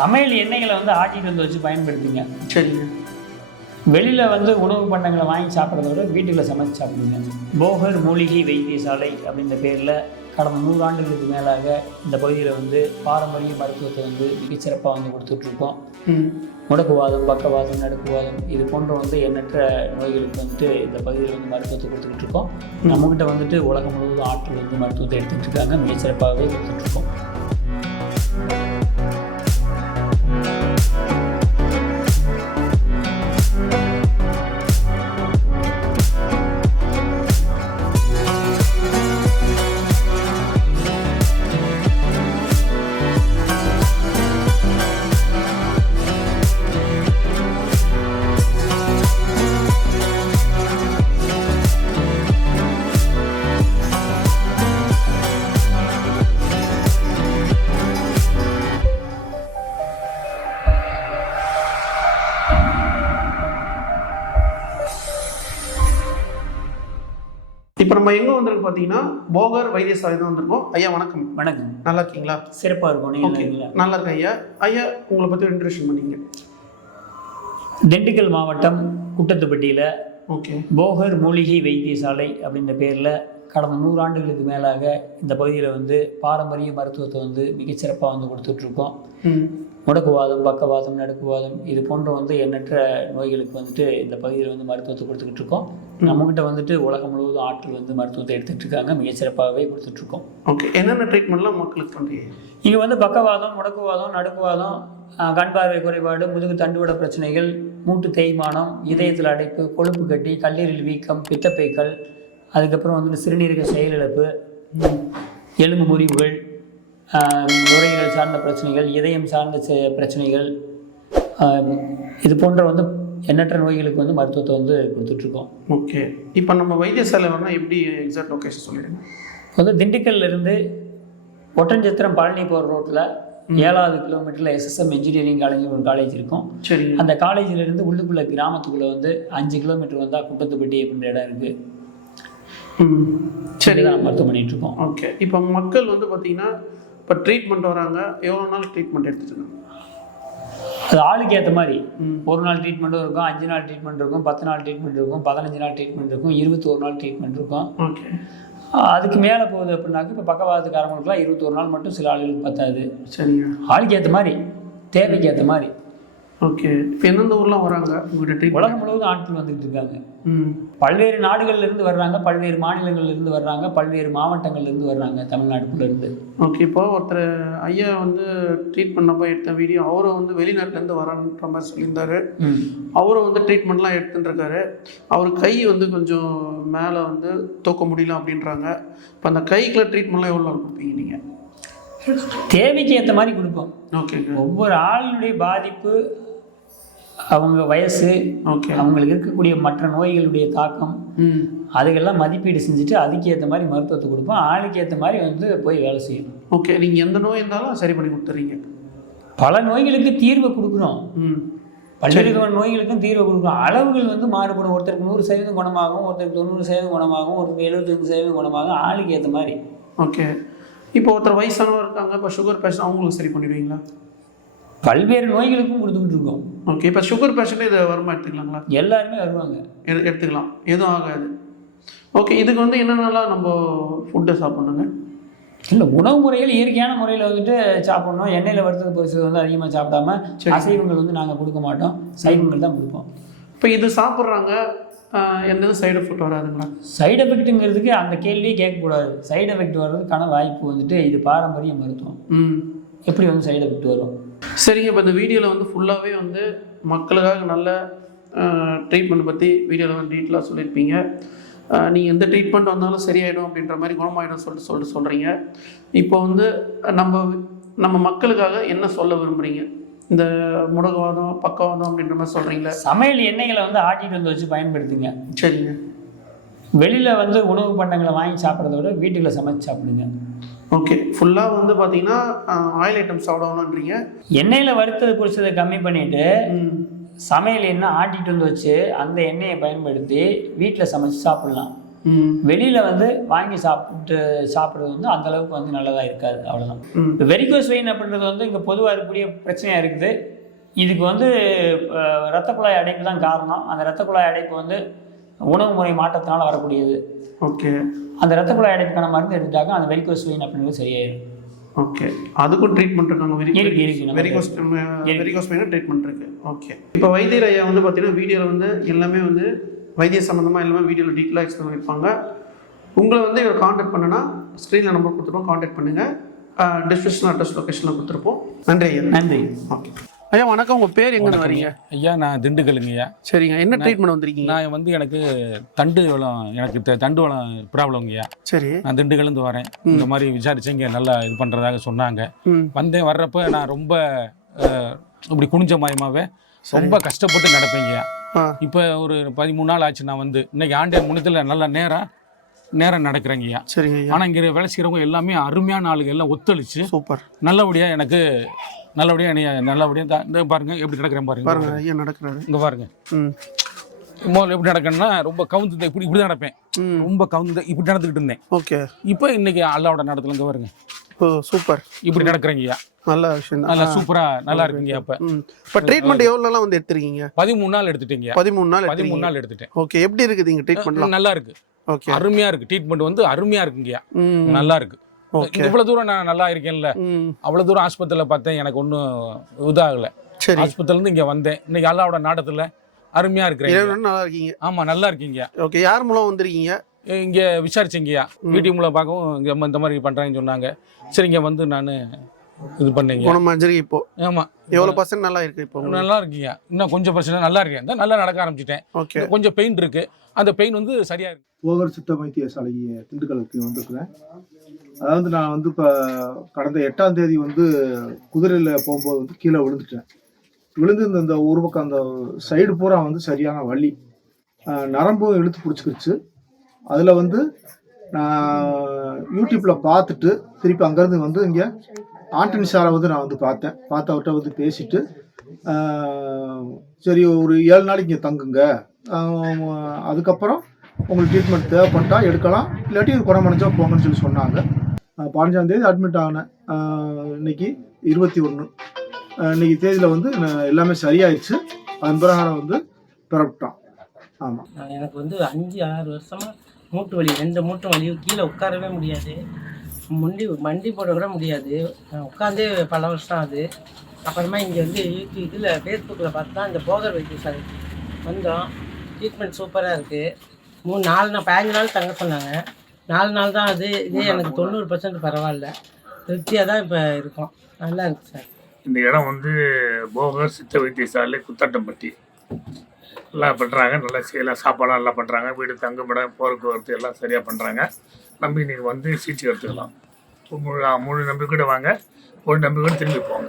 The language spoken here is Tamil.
சமையல் எண்ணெய்களை வந்து ஆட்டிட்டு வந்து வச்சு பயன்படுத்திங்க. சரிங்க. வெளியில் உணவு பண்டங்களை வாங்கி சாப்பிட்றத விட வீட்டுக்குள்ள சமைச்சு சாப்பிடுங்க. போகர் மூலிகை வைத்தியசாலை அப்படின்ற பேரில் கடந்த 100 ஆண்டுகளுக்கு மேலாக இந்த பகுதியில் பாரம்பரிய மருத்துவத்தை மிகச்சிறப்பாக கொடுத்துட்ருக்கோம். முடக்குவாதம், பக்கவாதம், நடுக்குவாதம் இது போன்ற எண்ணற்ற நோய்களுக்கு இந்த பகுதியில் மருத்துவத்தை கொடுத்துக்கிட்டு இருக்கோம். நம்மகிட்ட உலகம் முழுவதும் ஆட்கள் மருத்துவத்தை எடுத்துகிட்டு இருக்காங்க. மிகச்சிறப்பாகவே கொடுத்துட்ருக்கோம். இப்போ நம்ம எங்கே வந்திருக்கு பார்த்தீங்கன்னா போகர் வைத்தியசாலை தான் வந்திருக்கோம். ஐயா வணக்கம். வணக்கம். நல்லா இருக்கீங்களா? சிறப்பாக இருக்கும். ஓகே, நல்லா இருக்கேன் ஐயா. ஐயா உங்களை பற்றி ஒரு இன்ட்ரடக்ஷன் பண்ணிங்க. திண்டுக்கல் மாவட்டம் குட்டத்துப்பட்டியில் ஓகே போகர் மூலிகை வைத்தியசாலை அப்படின்ற பேரில் கடந்த 100 ஆண்டுகளுக்கு மேலாக இந்த பகுதியில் பாரம்பரிய மருத்துவத்தை மிகச்சிறப்பாக கொடுத்துட்ருக்கோம். முடக்குவாதம், பக்கவாதம், நடுக்குவாதம் இது போன்ற எண்ணற்ற நோய்களுக்கு இந்த பகுதியில் மருத்துவத்தை கொடுத்துக்கிட்டு இருக்கோம். நம்மகிட்ட உலகம் முழுவதும் ஆட்கள் மருத்துவத்தை எடுத்துகிட்டு இருக்காங்க. மிகச்சிறப்பாகவே கொடுத்துட்ருக்கோம். ஓகே, என்னென்ன ட்ரீட்மெண்ட்லாம் மக்களுக்கு பண்ணுறீங்க? இங்கே பக்கவாதம், முடக்குவாதம், நடுக்குவாதம், கண் பார்வை குறைபாடு, முதுகு தண்டுவட பிரச்சனைகள், மூட்டு தேய்மானம், இதயத்தில் அடைப்பு, கொழுப்பு கட்டி, கல்லீரல் வீக்கம், பித்தப்பைக்கல், அதுக்கப்புறம் சிறுநீரக செயலிழப்பு, எலும்பு முறிவுகள், நுரையீரல் சார்ந்த பிரச்சனைகள், இதயம் சார்ந்த பிரச்சனைகள், இது போன்ற எண்ணற்ற நோய்களுக்கு மருத்துவத்தை கொடுத்துட்ருக்கோம். ஓகே, இப்போ நம்ம வைத்தியசாலை வரணும் எப்படி எக்ஸாக்ட் லொக்கேஷன் சொல்லிடுங்க. திண்டுக்கல்லேருந்து ஒட்டன்சத்திரம் பழனி போகிற ரோட்டில் 7வது கிலோமீட்டரில் எஸ்எஸ்எம் இன்ஜினியரிங் காலேஜ் ஒரு காலேஜ் இருக்கும். சரி, அந்த காலேஜிலேருந்து உள்ளுக்குள்ளே கிராமத்துக்குள்ளே 5 கிலோமீட்டர் வந்தால் குட்டத்துப்பட்டி அப்படின்ற இடம் இருக்குது. சரி, தான் மருத்துவம் பண்ணிகிட்டு இருக்கோம். ஓகே, இப்போ மக்கள் பார்த்தீங்கன்னா இப்போ ட்ரீட்மெண்ட் வராங்க, எவ்வளோ நாள் ட்ரீட்மெண்ட் எடுத்துட்டு? அது ஆளுக்கு ஏற்ற மாதிரி 1 நாள் ட்ரீட்மெண்ட்டும் இருக்கும், 5 நாள் ட்ரீட்மெண்ட் இருக்கும், 10 நாள் ட்ரீட்மெண்ட் இருக்கும், 15 நாள் ட்ரீட்மெண்ட் இருக்கும், 21 நாள் ட்ரீட்மெண்ட் இருக்கும். ஓகே, அதுக்கு மேலே போகுது அப்படின்னாக்க இப்போ பக்கவாதத்துக்காரங்களுக்குலாம் 21 நாள் மட்டும் சில ஆளுகளுக்கு பத்தாது. சரிங்க, ஆளுக்கு ஏற்ற மாதிரி, தேவைக்கு ஏற்ற மாதிரி. ஓகே, இப்போ எந்தெந்த ஊர்லாம் வராங்க உங்கள்கிட்ட? உலகம் முழுவதும் ஆட்கள் வந்துகிட்டு இருக்காங்க. பல்வேறு நாடுகள்லேருந்து வர்றாங்க, பல்வேறு மாநிலங்கள்லேருந்து வர்றாங்க, பல்வேறு மாவட்டங்கள்லேருந்து வர்றாங்க, தமிழ்நாட்டுக்குள்ளேருந்து. ஓகே, இப்போ ஒருத்தர் ஐயா ட்ரீட் பண்ணப்போ எடுத்த வீடியோ, அவரை வெளிநாட்டிலேருந்து வரான்ற மாதிரி சொல்லியிருந்தாரு. அவரும் ட்ரீட்மெண்ட்லாம் எடுத்துட்டுருக்காரு. அவர் கை கொஞ்சம் மேலே தூக்க முடியல அப்படின்றாங்க. இப்போ அந்த கைக்குள்ள ட்ரீட்மெண்ட்லாம் எவ்வளோ நாள் கொடுப்பீங்க நீங்கள்? தேவைக்கு ஏற்ற மாதிரி கொடுப்போம். ஓகே, ஒவ்வொரு ஆளுடைய பாதிப்பு, அவங்க வயசு, ஓகே, அவங்களுக்கு இருக்கக்கூடிய மற்ற நோய்களுடைய தாக்கம், அதுக்கெல்லாம் மதிப்பீடு செஞ்சுட்டு அதுக்கு ஏற்ற மாதிரி மருத்துவத்தை கொடுப்போம். ஆளுக்கு ஏற்ற மாதிரி போய் வேலை செய்யணும். ஓகே, நீங்கள் எந்த நோய் இருந்தாலும் சரி பண்ணி கொடுத்துறீங்க. பல நோய்களுக்கு தீர்வை கொடுக்குறோம். பல்வேறு நோய்களுக்கும் தீர்வை கொடுக்குறோம். அளவுகள் மாறுபடும். ஒருத்தருக்கு 100% குணமாகும், ஒருத்தருக்கு 90% குணமாகும், ஒருத்தருக்கு 75% குணமாகும். ஆளுக்கு ஏற்ற மாதிரி. ஓகே, இப்போ ஒருத்தர் வயசானவர் இருக்காங்க, இப்போ சுகர் பேஷண்ட், அவங்களுக்கு சரி பண்ணிடுவீங்களா? பல்வேறு நோய்களுக்கும் கொடுத்துக்கிட்டு இருக்கோம். ஓகே, இப்போ சுகர் பேஷண்ட்டு இதை வருமா எடுத்துக்கலாங்களா? எல்லாருமே வருவாங்க, எடுத்துக்கலாம், எதுவும் ஆகாது. ஓகே, இதுக்கு என்னென்னலாம் நம்ம ஃபுட்டை சாப்பிட்ணுங்க? இல்லை, உணவு முறைகள் இயற்கையான முறையில் சாப்பிட்ணும். எண்ணெயில் வறுத்தது பொரிச்சது அதிகமாக சாப்பிடாம, அசைவங்கள் நாங்கள் கொடுக்க மாட்டோம், சைவங்கள் தான் கொடுப்போம். இப்போ இது சாப்பிட்றாங்க, எந்த சைடு எஃபெக்ட் வராதுங்களா? சைடு எஃபெக்ட்டுங்கிறதுக்கு அந்த கேள்வியே கேட்கக்கூடாது. சைடு எஃபெக்ட் வர்றதுக்கான வாய்ப்பு இது பாரம்பரிய மருத்துவம். எப்படி சைடு எஃபெக்ட் வரும்? சரிங்க, இப்போ இந்த வீடியோவில் ஃபுல்லாகவே மக்களுக்காக நல்ல ட்ரீட்மெண்ட் பற்றி வீடியோவில் டீட்டெயிலாக சொல்லியிருப்பீங்க. நீங்கள் எந்த ட்ரீட்மெண்ட் வந்தாலும் சரியாயிடும் அப்படின்ற மாதிரி, குணமாயிடும் சொல்லிட்டு சொல்கிறீங்க. இப்போ நம்ம மக்களுக்காக என்ன சொல்ல விரும்புகிறீங்க? இந்த முடக்குவாதம், பக்கவாதம் அப்படின்ற மாதிரி சொல்கிறீங்களா? சமையல் எண்ணெய்களை ஆட்டிட்டு வந்து வச்சு பயன்படுத்துங்க. சரிங்க. வெளியில் உணவு பண்டங்களை வாங்கி சாப்பிட்றத விட வீட்டுக்குள்ள சமைச்சு சாப்பிடுங்க. ஓகே, ஃபுல்லாக பார்த்தீங்கன்னா ஆயில் ஐட்டம்ஸ் சாப்பிடணுன்றீங்க. எண்ணெயில் வறுத்தது பொரிச்சதை கம்மி பண்ணிவிட்டு சமையல் எண்ணெய் ஆட்டிட்டு வந்து வச்சு அந்த எண்ணெயை பயன்படுத்தி வீட்டில் சமைச்சு சாப்பிட்லாம். வெளியில் வந்து வாங்கி சாப்பிட்றது வந்து அந்தளவுக்கு வந்து நல்லதாக இருக்காது, அவ்வளோதான். இப்போ வெரிகோஸ் வெயின் அப்படின்றது வந்து இங்கே பொதுவாக இருக்கக்கூடிய பிரச்சனையாக இருக்குது. இதுக்கு வந்து இரத்த குழாய் அடைப்பு தான் காரணம். அந்த இரத்த குழாய் அடைப்பு வந்து உணவு முறை மாற்றத்தினால வரக்கூடியது. ஓகே. அந்த இரத்த குழாய் அடைப்புக்கான மருந்து எடுத்துட்டாக்க அந்த வெரிகோஸ் வெயின் அப்படின்றது சரியாயிடும். ஓகே. அதுக்கும் ட்ரீட்மெண்ட் இருக்காங்க. வெரிகோஸ் வெயின் ட்ரீட்மெண்ட் இருக்கு. ஓகே. இப்போ வைத்தியர் ஐயா வந்து பார்த்தீங்கன்னா வீடியோவில் வந்து எல்லாமே வந்து வைத்திய சம்மந்தமாக எல்லாமே வீடியோவில் டீட்டெயிலாக எக்ஸ்பிளைன் பண்ணியிருப்பாங்க. உங்களை வந்து இவர் காண்டாக்ட் பண்ணுன்னா ஸ்க்ரீனில் நம்பர் கொடுத்துருப்போம், காண்டாக்ட் பண்ணுங்கள். டிஸ்கிரிப்ஷன் அட்ரஸ் லொக்கேஷனில் கொடுத்துருப்போம். நன்றி ஐயா. நன்றி. ஓகே ஐயா, வணக்கம். உங்கள் பேர் எங்கே வரீங்க? ஐயா, நான் திண்டுக்கலுங்க ஐயா. சரிங்க. என்ன ட்ரீட்மெண்ட் வந்திருக்கீங்க? நான் வந்து எனக்கு தண்டு வளம் ப்ராப்ளம்ங்கய்யா. சரி. நான் திண்டுக்கல்லேருந்து வரேன். இந்த மாதிரி விசாரிச்சு இங்கே நல்லா இது பண்ணுறதாக சொன்னாங்க. வர்றப்ப நான் ரொம்ப இப்படி குனிஞ்ச மாயமாகவே ரொம்ப கஷ்டப்பட்டு நடப்பேங்கய்யா. இப்போ ஒரு 13 நாள் ஆச்சு நான் வந்து இன்னைக்கு ஆண்டே முன்னத்தில் நல்லா நேரம் நடக்கிறேங்கய்யா. சரிங்க. ஆனால் இங்கே வேலை செய்கிறவங்க எல்லாமே அருமையான ஆளுங்க, எல்லாம் ஒத்துழைச்சு சூப்பர் நல்லபடியாக எனக்கு நல்லபடியாக இந்த பாருங்க எப்படி நடக்கிறேன் பாருங்க. ஐயா நடக்கிறாரு இங்கே பாருங்க. முதல்ல எப்படி நடக்கணும்னா ரொம்ப கவுந்து இப்படி தான் நடப்பேன். ரொம்ப கவுந்து இப்படி நடந்துக்கிட்டு இருந்தேன். ஓகே. இப்போ இன்னைக்கு அல்லாவோட நடத்துல இங்கே வருங்க. ஓ சூப்பர். இப்படி நடக்கிறேங்கய்யா. நல்ல விஷயம். நல்லா சூப்பரா நல்லா இருக்குங்க. இப்போ ட்ரீட்மெண்ட் எவ்வளோலாம் வந்து எடுத்துருக்கீங்க? 13 நாள் எடுத்துட்டீங்க. 13 நாள் எடுத்துட்டேன். ஓகே. எப்படி இருக்குது இங்கே ட்ரீட்மெண்ட்லாம்? நல்லா இருக்கு. ஓகே. அருமையா இருக்கு. ட்ரீட்மெண்ட் வந்து அருமையா இருக்குங்கய்யா. நல்லா இருக்கு. இவ்வளவு தூரம் நான் நல்லா இருக்கேன்ல, அவ்வளவு தூரம் ஆஸ்பத்திரியில் பார்த்தேன், எனக்கு ஒன்றும் இதாகல. ஆஸ்பத்திரிலேருந்து இங்கே வந்தேன். இன்னைக்கு அல்லாவோட நாடத்துல அருமையா இருக்கிறேன். நல்லா இருக்கீங்க? ஆமா நல்லா இருக்கீங்க. ஓகே. யார் மூலம் வந்திருக்கீங்க? இங்கே விசாரிச்சீங்கய்யா. வீட்டு மூலம் பார்க்கவும் இங்கே இந்த மாதிரி பண்ணுறாங்கன்னு சொன்னாங்க. சரி இங்கே வந்து நான் இது பண்ணீங்க. இப்போ ஆமாம். எவ்வளோ பர்சன்ட் நல்லா இருக்கு? இப்போ நல்லா இருக்கீங்க. இன்னும் கொஞ்சம் பிரச்சனை நல்லா இருக்கேன். நல்லா நடக்க ஆரம்பிச்சிட்டேன். ஓகே. கொஞ்சம் பெயின் இருக்கு. அந்த பெயின் வந்து சரியா இருக்கு. போகர் சித்த வைத்தியசாலை திண்டுக்கலுக்கு வந்திருக்கிறேன். அதாவது நான் வந்து இப்போ கடந்த 8ஆம் தேதி வந்து குதிரையில் போகும்போது வந்து கீழே விழுந்துட்டேன். விழுந்து இந்த ஒரு பக்கம் அந்த சைடு பூரா வந்து சரியான வலி, நரம்பும் இழுத்து பிடிச்சிக்கிடுச்சு. அதில் வந்து நான் யூடியூப்பில் பார்த்துட்டு திருப்பி அங்கேருந்து வந்து இங்கே ஆண்டனி சாரை வந்து நான் வந்து பார்த்து அவர்கிட்ட வந்து பேசிட்டு, சரி ஒரு 7 நாளைக்கு இங்கே தங்குங்க, அதுக்கப்புறம் உங்களுக்கு ட்ரீட்மெண்ட் தேவைப்பட்டா எடுக்கலாம், இல்லாட்டி இது குணமடைஞ்சா போங்கன்னு சொல்லி சொன்னாங்க. 15ஆம் தேதி அட்மிட் ஆகினேன். இன்னைக்கு 21. இன்னைக்கு தேதியில் வந்து எல்லாமே சரியாயிடுச்சு. அதன் பிரகாரம் வந்து பிறப்பிட்டான். ஆமாம். எனக்கு வந்து 5-6 வருஷமாக மூட்டு வலி, 2 மூட்டும் வலி, கீழே உட்காரவே முடியாது, மண்டி போட கூட முடியாது. நான் உட்காந்தே பல வருஷம் ஆகுது. அப்புறமா இங்கே வந்து இதில் ஃபேஸ்புக்கில் பார்த்து தான் இந்த போகர் வைத்தியசாலை வந்தோம். ட்ரீட்மெண்ட் சூப்பராக இருக்குது. 15 நாள் தங்க சொன்னாங்க. 4 நாள் தான் அது. இதே எனக்கு 90% பரவாயில்ல, திருப்தியாக தான் இப்போ இருக்கோம். நல்லா இருக்குது சார். இந்த இடம் வந்து போகர் சித்த வைத்தியசாலை குத்தாட்டம்பட்டி. நல்லா பண்ணுறாங்க, நல்லா செய்யலாம், சாப்பாடெலாம் நல்லா பண்ணுறாங்க, வீடு தங்குமிடம் போக்குவரத்து எல்லாம் சரியாக பண்ணுறாங்க. நம்பி நீங்கள் வந்து சிகிச்சை எடுத்துக்கலாம். முழு நம்பிக்கையோடு வாங்க, ஒரு நம்பிக்கையோடு திரும்பி போங்க.